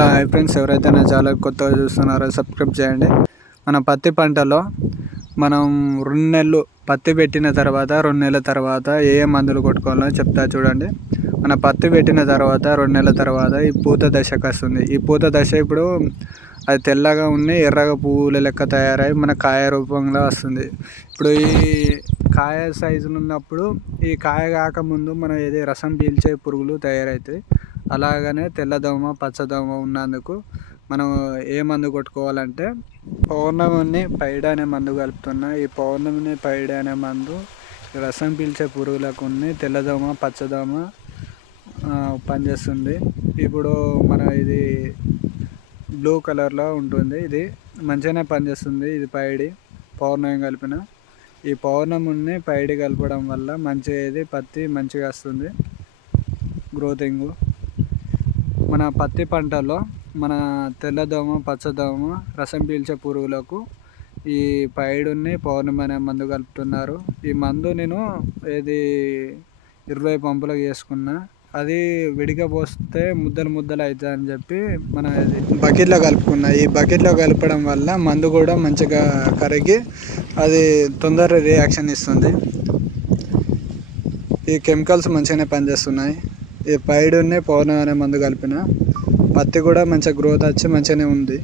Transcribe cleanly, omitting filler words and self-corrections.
Hello hi friends, ఎవరైతే నా channel కొత్తగా చూస్తున్నారో సబ్స్క్రైబ్ చేయండి. మన పత్తి పంటలో మనం 2 నెలలు పత్తి పెట్టిన తర్వాత 2 నెలల తర్వాత ఏ మందులు కొట్టుకోవాలో చెప్తా చూడండి. మన పత్తి పెట్టిన తర్వాత 2 నెలల తర్వాత ఈ పూత దశకు వస్తుంది. ఈ పూత దశ ఇప్పుడు అది తెల్లగా ఉండి ఎర్రగా పువ్వుల లెక్క తయారై మన కాయ రూపంలో వస్తుంది. ఇప్పుడు ఈ కాయ సైజులు ఉన్నప్పుడు ఈ కాయ కాకముందు మన ఏది రసం పీల్చే పురుగులు తయారవుతాయి. అలాగనే తెల్లదోమ పచ్చదోమ ఉన్నందుకు మనం ఏ మందు కొట్టుకోవాలంటే పౌర్ణమిని పైడ అనే మందు కలుపుతున్నా. ఈ పౌర్ణమిని పైడ అనే మందు రసం పీల్చే పురుగులకు తెల్లదోమ పచ్చదోమ పనిచేస్తుంది. ఇప్పుడు మన ఇది బ్లూ కలర్లో ఉంటుంది. ఇది మంచిగానే పనిచేస్తుంది. ఇది పైడి పౌర్ణమి కలిపిన ఈ పౌర్ణమిని పైడి కలపడం వల్ల మంచిగా ఇది పత్తి మంచిగా వస్తుంది. గ్రోతింగు మన పత్తి పంటలో మన తెల్లదోమ పచ్చదోమ రసం పీల్చే పురుగులకు ఈ పైడుని పౌర్ణమి అనే మందు కలుపుతున్నారు. ఈ మందు నేను 20 పంపులకు వేసుకున్నా. అది విడిగా పోస్తే ముద్దలు ముద్దలు అవుతుంది అని చెప్పి మన బకెట్లో కలుపుకున్నా. ఈ బకెట్లో కలపడం వల్ల మందు కూడా మంచిగా కరిగి అది తొందర రియాక్షన్ ఇస్తుంది. ఈ కెమికల్స్ మంచిగానే పనిచేస్తున్నాయి. ఈ పైడుని పౌర్ణమి అనే మందు కలిపిన పత్తి కూడా మంచిగా గ్రోత్ వచ్చి మంచిగానే ఉంది.